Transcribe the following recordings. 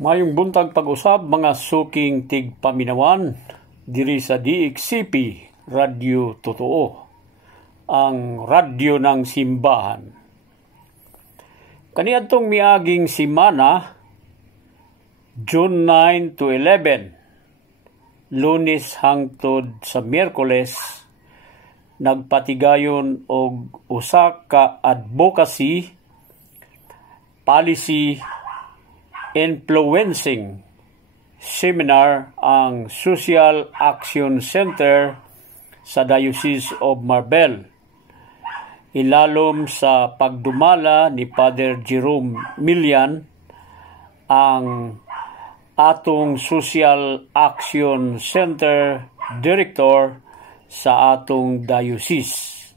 Mayong buntag pag-usab mga suking tigpaminawan diri sa DXCP Radio Totoo, ang radyo ng simbahan. Kaniadtong miaging simana, June 9 to 11, Lunes hangtod sa Miyerkules, nagpatigayon og usa ka advocacy, policy, influencing seminar ang Social Action Center sa Diocese of Marbel. Ilalom sa pagdumala ni Father Jerome Milian, ang atong Social Action Center Director sa atong diocese.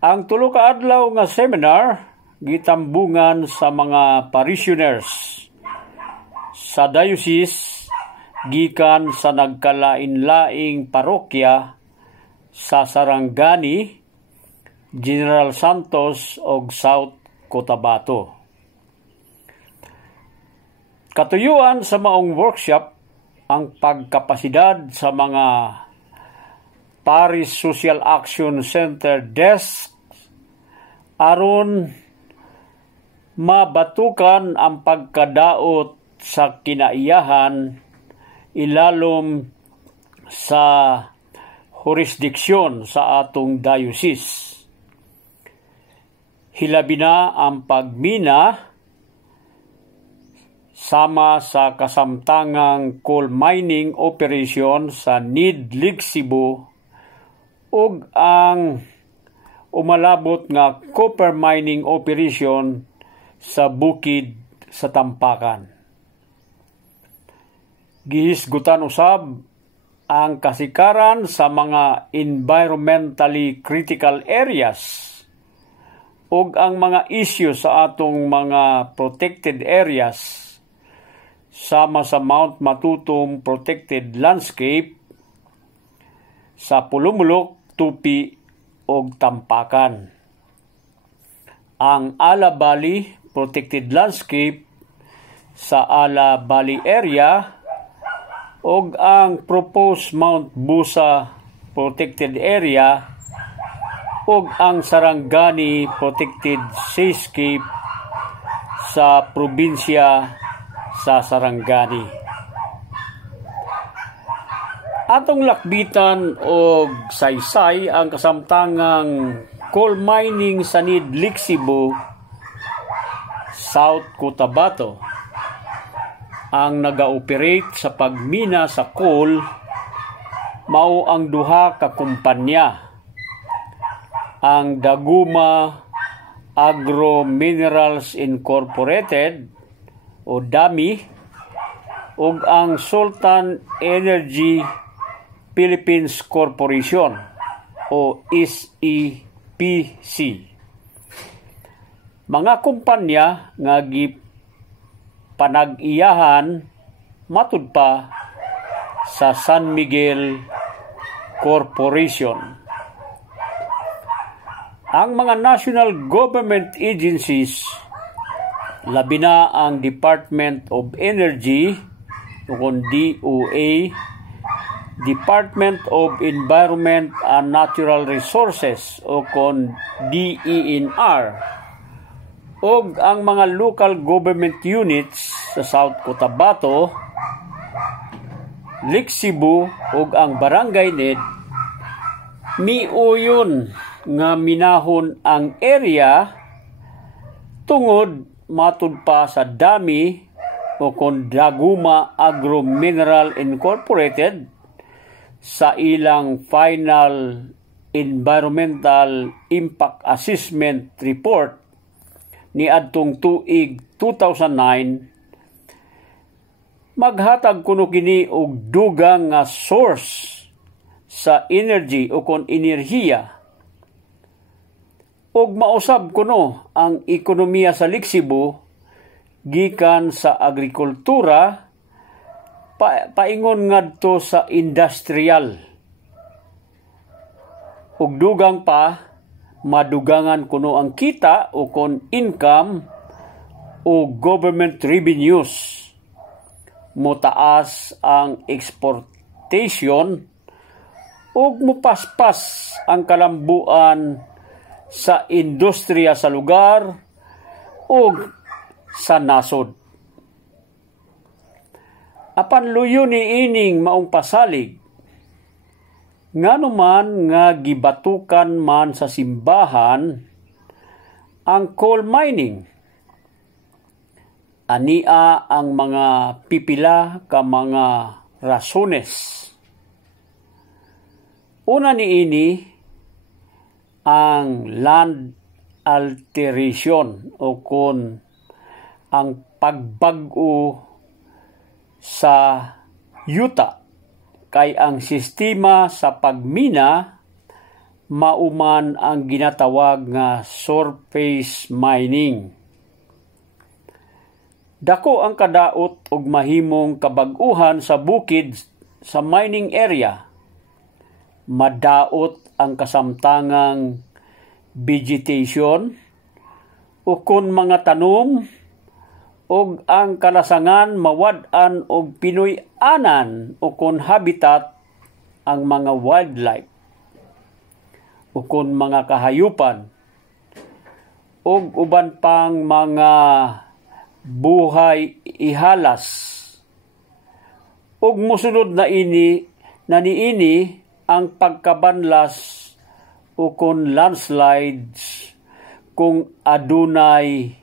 Ang tulo ka adlaw nga seminar gitambungan sa mga parishioners sa diocese gikan sa nagkalain-laing parokya sa Sarangani, General Santos ug South Cotabato. Katuyuan sa maong workshop ang pagkapasidad sa mga Parish Social Action Center desk aron mabatukan ang pagkadaot sa kinaiyahan ilalom sa jurisdiksyon sa atong diocese. Hilabi na ang pagmina sama sa kasamtangang coal mining operation sa NID Ligsibo ug ang umalabot nga copper mining operation sa bukid sa Tampakan. Gihisgutan usab ang kasikaran sa mga environmentally critical areas ug ang mga issue sa atong mga protected areas sama sa Mount Matutom Protected Landscape sa Pulumulok, Tupi ug Tampakan. Ang Ala Valley Protected Landscape sa Ala Valley area ug ang proposed Mount Busa Protected Area ug ang Sarangani Protected Seascape sa probinsya sa Sarangani. Atong lakbitan og saysay ang kasamtangang coal mining sa NID Ligsibo, South Cotabato. Ang naga-operate sa pagmina sa coal mao ang duha ka kumpanya, ang Daguma Agro Minerals Incorporated o DAMI ug ang Sultan Energy Philippines Corporation o SEPC. Mga kumpanya nga panag-iyahan matud pa sa San Miguel Corporation. Ang mga national government agencies, labi na ang Department of Energy o DOA, Department of Environment and Natural Resources o DENR, ug ang mga local government units sa South Cotabato, Ligsibo ug ang Barangay NID, miuyon nga minahon ang area tungod matud pa sa DAMI o Daguma Agro Mineral Incorporated sa ilang final Environmental Impact Assessment Report ni adtong tuig 2009, maghatag kuno kini og dugang nga source sa energy o enerhiya ug mausab kuno ang ekonomiya sa Ligsibo gikan sa agrikultura paingon ngadto sa industrial ug dugang pa madugangan kuno ang kita o income o government revenues. Mutaas ang exportation ug mupaspas ang kalambuan sa industriya sa lugar ug sa nasod. Apan luyo ni ining maong pasalig, nganuman nga gibatukan man sa simbahan ang coal mining. Ania ang mga pipila ka mga rasones. Una niini ang land alteration o kun ang pagbag-o sa yuta, kay ang sistema sa pagmina mauman ang ginatawag nga surface mining. Dako ang kadaot ug mahimong kabag-uhan sa bukid sa mining area. Madaot ang kasamtangang vegetation o kun mga tanom ug ang kalasangan mawad-an og Pinoy-anan o kun habitat ang mga wildlife o kun mga kahayupan ug uban pang mga buhay ihalas. Ug mosunod na niini ang pagkabanlas o kun landslides kung adunay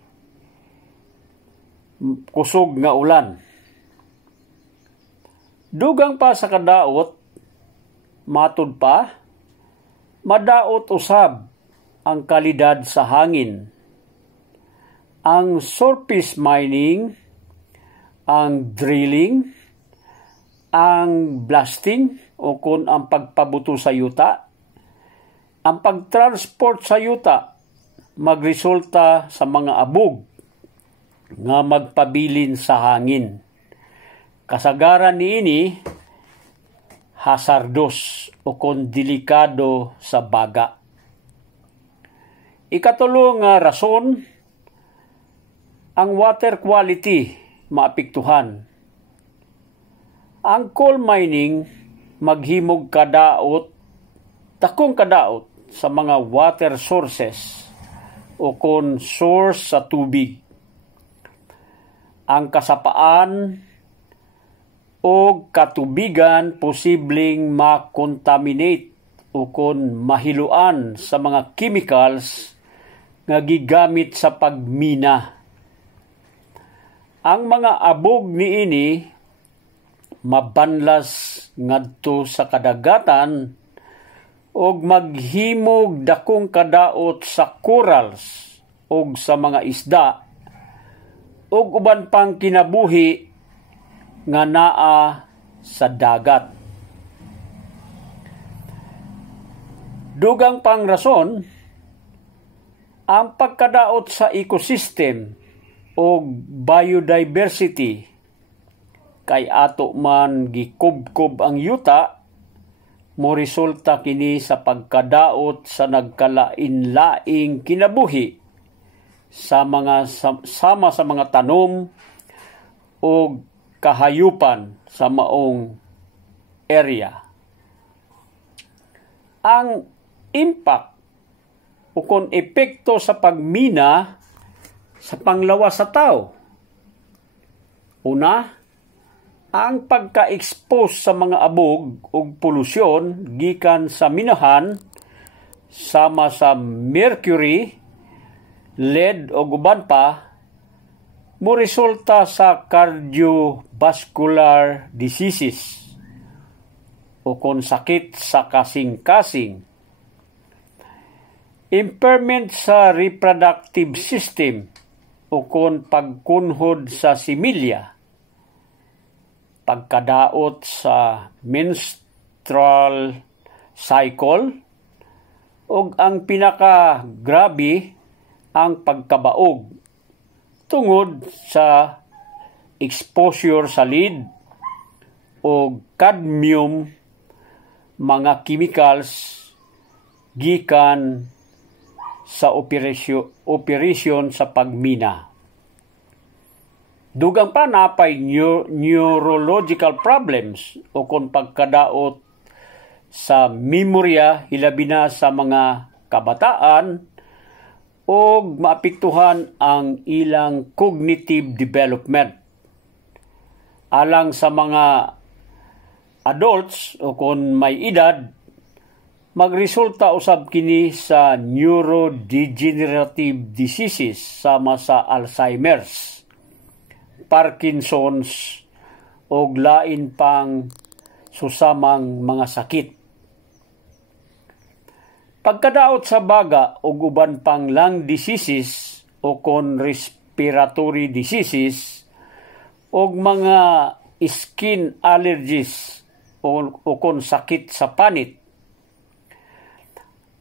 kusog nga ulan. Dugang pa sa kadaot, matud pa, madaot usab ang kalidad sa hangin. Ang surface mining, ang drilling, ang blasting o kung ang pagpabuto sa yuta, ang pagtransport sa yuta magresulta sa mga abog nga magpabilin sa hangin. Kasagaran niini hazardos o kung delikado sa baga. Ikatulo nga rason, ang water quality maapektuhan. Ang coal mining maghimog dakong kadaot sa mga water sources o kung source sa tubig. Ang kasapaan o katubigan posibleng makontaminate o kung mahiluan sa mga chemicals nga gigamit sa pagmina. Ang mga abog niini mabanlas ngadto sa kadagatan ug maghimog dakong kadaot sa corals ug sa mga isda ug uban pang kinabuhi nga naa sa dagat. Dugang pang rason, ang pagkadaot sa ecosystem o biodiversity, kay ato man gikubkob ang yuta, mo resulta kini sa pagkadaot sa nagkalain-laing kinabuhi sama sa mga tanom o kahayupan sa maong area. Ang impact o kung epekto sa pagmina sa panglawas sa tao. Una, ang pagka-expose sa mga abog o polusyon gikan sa minahan sama sa mercury, lead o guban pa mo resulta sa cardiovascular diseases o kung sakit sa kasing-kasing, impairment sa reproductive system o kung pagkunhod sa similya, pagkadaot sa menstrual cycle, ug ang pinakagrabe ang pagkabaog tungod sa exposure sa lead o cadmium, mga chemicals gikan sa operasyon sa pagmina. Dugang pa napay neurological problems o kung pagkadaot sa memorya hilabi na sa mga kabataan o maapektuhan ang ilang cognitive development. Alang sa mga adults o kung may edad, magresulta usab kini sa neurodegenerative diseases sama sa Alzheimer's, Parkinson's o lain pang susamang mga sakit. Pagkadaot sa baga o uban pang lung diseases o kon respiratory diseases o mga skin allergies o kon sakit sa panit,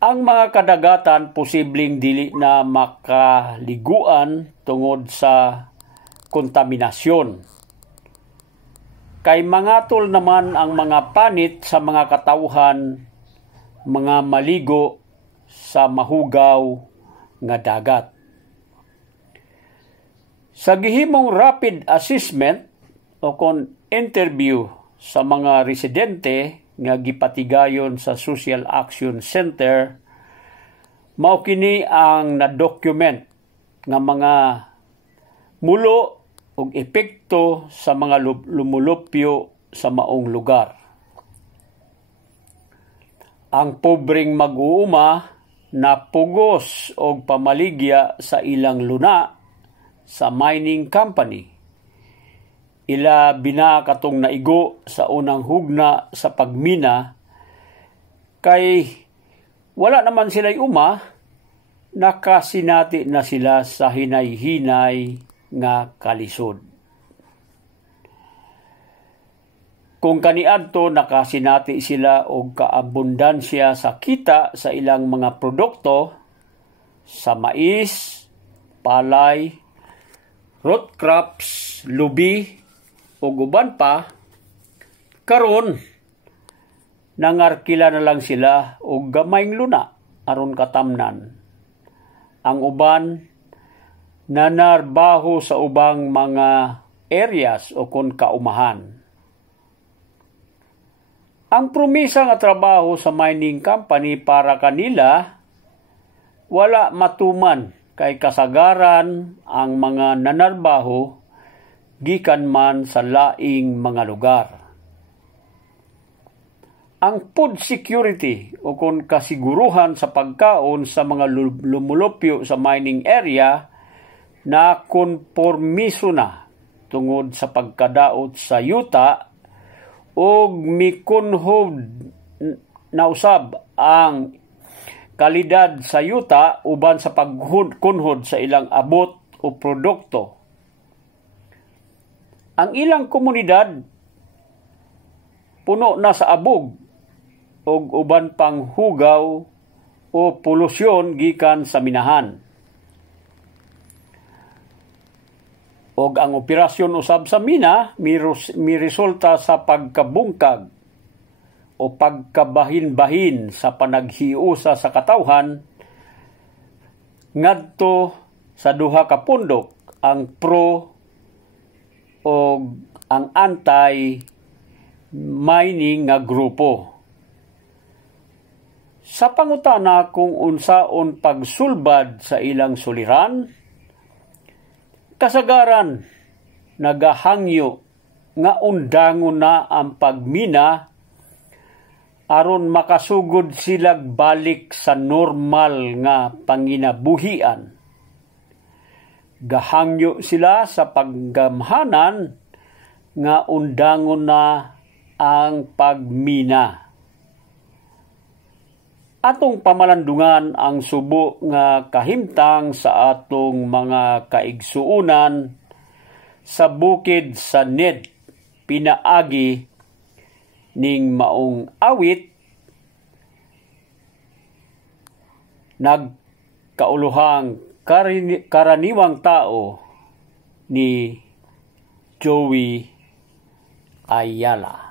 ang mga kadagatan posibleng dili na makaliguan tungod sa kontaminasyon. Kay mangatol naman ang mga panit sa mga katawhan, mga maligo sa mahugaw nga dagat. Sa gihimong rapid assessment o kon interview sa mga residente nga gipatigayon sa Social Action Center, mao kini ang na-document nga mga mulo ug epekto sa mga lumulupyo sa maong lugar. Ang pobreng mag-uuma napugos og pamaligya sa ilang luna sa mining company. Ila bina katong naigo sa unang hugna sa pagmina kay wala naman sila'y uma, nakasinati na sila sa hinay-hinay nga kalisod. Kung kaniadto nakasinati sila og kaabundansya sa kita sa ilang mga produkto sa mais, palay, root crops, lubi ug uban pa, karon nangarkila na lang sila og gamayng luna aron katamnan. Ang uban nanarbaho sa ubang mga areas o kon kaumahan. Ang promisa nga trabaho sa mining company para kanila wala matuman kay kasagaran ang mga nanarbaho gikan man sa laing mga lugar. Ang food security o kung kasiguruhan sa pagkaon sa mga lumulupyo sa mining area na konpormiso na tungod sa pagkadaot sa yuta o mikunhod na usab ang kalidad sa yuta uban sa pagkunhod sa ilang abot o produkto. Ang ilang komunidad puno na sa abog o uban pang hugaw o polusyon gikan sa minahan. Og ang operasyon usab sa mina miresulta sa pagkabungkag o pagkabahin-bahin sa panaghiusa sa katawhan ngadto sa duha ka pundok, ang pro o ang anti-mining nga grupo. Sa pangutana kung unsaon pagsulbad sa ilang suliran, kasagaran nagahangyo nga undangon na ang pagmina aron makasugod sila balik sa normal nga panginabuhian. Gahangyo sila sa paggamhanan nga undangon na ang pagmina. Atong pamalandungan ang subo nga kahimtang sa atong mga kaigsuunan sa bukid sa NED pinaagi ning maong awit nagkauluhang karaniwang tao ni Joey Ayala.